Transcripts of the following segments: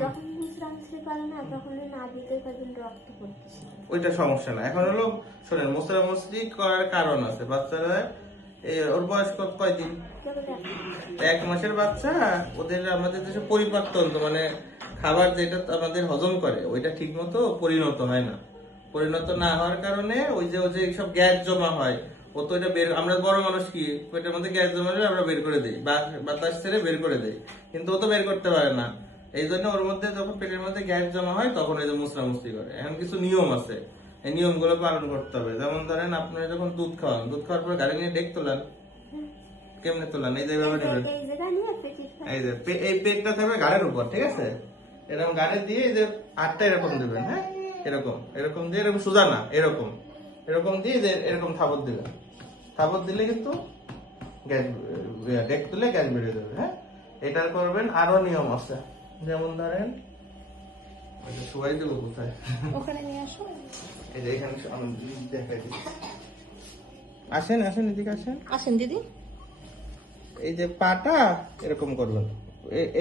যখন মুসরামুসরি করে না তখন না দিতে কদিন রক্ত পড়তেছে। ওইটা সমস্যা না। এখন হলো শোনেন, মুসরামুসরি করার কারণ আছে। বাচ্চারা ওর বয়স কয়দিন? 1 মাসের বাচ্চা। ওদের আমাদের দেশে পরিপাকতন্ত্র মানে খাবার যেটা আমাদের হজম করে ওইটা ঠিক মতো পরিণত হয় না। পরিণত না হওয়ার কারণে ওই যে সব গ্যাস জমা হয়, ও তো এটা বের, আমরা বড় মানুষ কি পেটের মধ্যে গ্যাস জমা হলে আমরা বের করে দিই, বাতাস ছেড়ে বের করে দিই, কিন্তু ও তো বের করতে পারে না। এই জন্য ওর মধ্যে যখন পেটের মধ্যে গ্যাস জমা হয় তখন এই যে মুসরামুসরি করে। এখন কিছু নিয়ম আছে, এই নিয়মগুলো পালন করতে হবে। যেমন ধরেন আপনারা যখন দুধ খাওয়ান, দুধ খাওয়ার পর গাড়ি নিয়ে ডেক তোলান, কেমনে তোলান? এই যে এইভাবে নেবেন, এই যে এই পেটটা থাকবে গাড়ির উপর, ঠিক আছে? এরকম গাড়ি দিয়ে এই যে আটটা এরকম দিবেন, হ্যাঁ, এরকম এরকম দিয়ে, এরকম সোজা না, এরকম এরকম দিয়ে যে এরকম থাবত দিবেন। থাবত দিলে কিন্তু গ্যাস, ডেক তুলে গ্যাস বেরিয়ে যাবে। হ্যাঁ, এটা করবেন। আরো নিয়ম আছে, যেমন ধরেন সবাই দেবো কোথায়, ওখানে নিয়ে আসো। এই যে এখানে আমি দেখাই দিই। আসেন আসেন, এদিকে আসেন। আসেন দিদি। এই যে পাটা এরকম করবেন,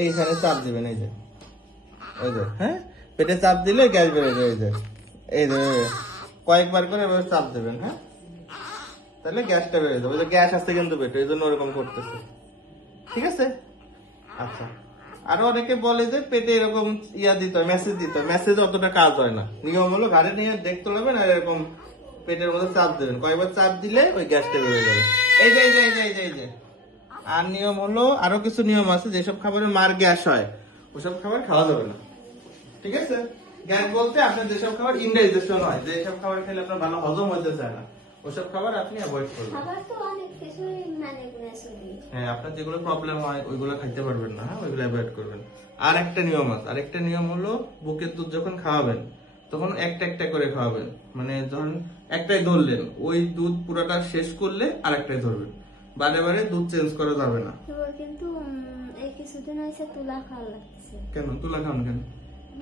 এইখানে চাপ দিবেন, এই যে ওই যে, হ্যাঁ, পেটে চাপ দিলে গ্যাস বেরোয় যায়। এই যে কয়েকবার করে এভাবে চাপ দেবেন, হ্যাঁ, তাহলে গ্যাসটা বেরোয় যাবে। ওই যে গ্যাস আসছে কিন্তু পেটে, এই জন্য ওরকম করতেছে, ঠিক আছে? আচ্ছা, আরো অনেকে বলে যে পেটে এরকম ইয়া দিতে হয়, মেসেজ দিতে হয়। মেসেজ অতটা কাজ হয় না। নিয়ম হলো ঘাড়ে নিয়ে দেখতে লাগবেন আর এরকম পেটের মধ্যে চাপ দেবেন। কয়েকবার চাপ দিলে ওই গ্যাসটা বেরোয় যাবে। এই যে এই যে এই যে এই যে এই যে। আর নিয়ম হলো, আরো কিছু নিয়ম আছে। যেসব খাবারে মার গ্যাস হয় ওসব খাবার খাওয়া যাবে না, ঠিক আছে? গ্যাস বলতে আপনার যেসব খাবার ইনডাইজেশন হয়, যেসব খাবার খেলে আপনার ভালো হজম হতে চায় না, ওসব খাবার আপনি অ্যাভয়েড করবেন। খাবার তো অনেক কিছুই মানে গুণে চলি। হ্যাঁ, আপনার যেগুলো প্রবলেম হয় ওইগুলো খাইতে পারবেন না, হ্যাঁ, ওইগুলো অ্যাভয়েড করবেন। আর একটা নিয়ম আছে, আরেকটা নিয়ম হলো বুকের দুধ যখন খাওয়াবেন তখন একটা একটা করে খাওয়াবেন। মানে ধরুন একটাই ধরলেন, ওই দুধ পুরোটা শেষ করলে আরেকটাই ধরবেন। বারে বারে দুধ চেঞ্জ করা যাবে না। কিন্তু এই কিছুদিন হয়েছে তুলা খাওয়া লাগছে। কেন তুলা খান কেন?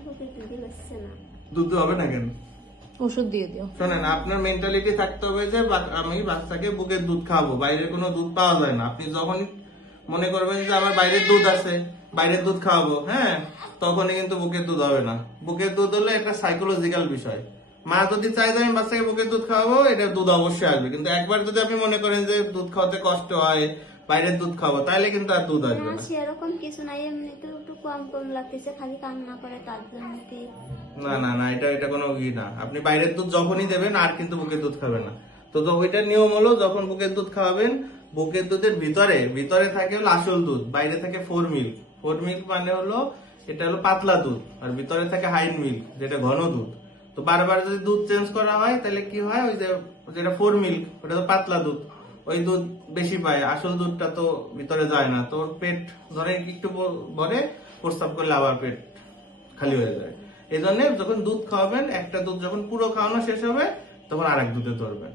বুকে দুধই হচ্ছে না। দুধ হবে না কেন? ওষুধ দিয়ে দিও। শোনেন, আপনার মেন্টালিটি থাকতে হবে যে আমি বাচ্চাকে বুকের দুধ খাওয়াবো, বাইরের কোনো দুধ পাওয়া যায় না। আপনি যখনই মনে করবেন যে আমার বাইরের দুধ আছে, বাইরের দুধ খাওয়াবো, হ্যাঁ, তখনই কিন্তু বুকের দুধ হবে না। বুকের দুধ হলে একটা সাইকোলজিক্যাল বিষয়। মা যদি চাই যে আমি বাচ্চাকে বুকের দুধ খাওয়াবো, এটা দুধ অবশ্যই আসবে। কিন্তু একবার যদি আপনি মনে করেন যে দুধ খাওয়াতে কষ্ট হয়, বাইরের দুধ খাবো, তাহলে কিন্তু আর দুধ আসবে না, না। সেরকম কিছু নাই, এমনিতেও একটু কম কম লাগতেছে, খালি কান্না করে তার জন্য কি। না না না, এটা কোনো ই না। আপনি বাইরের দুধ যখনই দেবেন আর কিন্তু বুকের দুধ খাবেন না। তো ওইটার নিয়ম হলো, যখন বুকের দুধ খাওয়াবেন, বুকের দুধের ভিতরে থাকে হলো আসল দুধ, বাইরে থাকে ফোর মিল্ক। ফোর মিল্ক মানে হলো এটা হলো পাতলা দুধ, আর ভিতরে থাকে হাইড মিল্ক যেটা ঘন দুধ। তো বারবার যদি দুধ চেঞ্জ করা হয় তাহলে কি হয়, ওই যে যেটা ফোর মিল্ক ওটা তো পাতলা দুধ, ওই দুধ বেশি পায়, আসল দুধটা তো ভিতরে যায় না। তো ওর পেট ধরে একটু ভরে প্রস্রাব করলে আবার পেট খালি হয়ে যায়। এই জন্য যখন দুধ খাওয়াবেন, একটা দুধ যখন পুরো খাওয়ানো শেষ হবে তখন আর এক দুধে ধরবেন,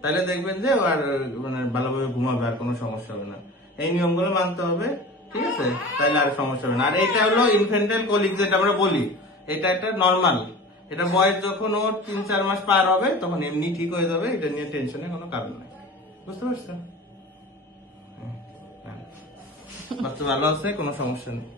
তাহলে দেখবেন যে আর মানে ভালোভাবে ঘুমাবে, আর কোনো সমস্যা হবে না। এই নিয়মগুলো মানতে হবে, ঠিক আছে? তাহলে আর সমস্যা হবে না। আর এটা হলো ইনফ্যান্টাইল কোলিক যেটা আমরা বলি, এটা একটা নর্মাল। এটা বয়স যখন ওর 3-4 মাস পার হবে তখন এমনি ঠিক হয়ে যাবে। এটা নিয়ে টেনশনের কোনো কারণ নাই, বুঝতে পারছেন? হ্যাঁ, বাচ্চা ভালো আছে, কোনো সমস্যা নেই।